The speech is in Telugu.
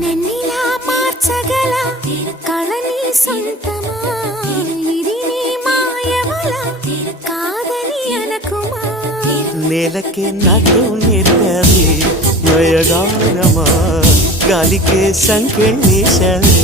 నన్నిలా మార్చగల కళని సొంతమా ఇది నీ మాయవల కాదని అనకుమా నేలకే నాటు నేర్పది నయగానమా గాలికే సంకెళ్ళేశావే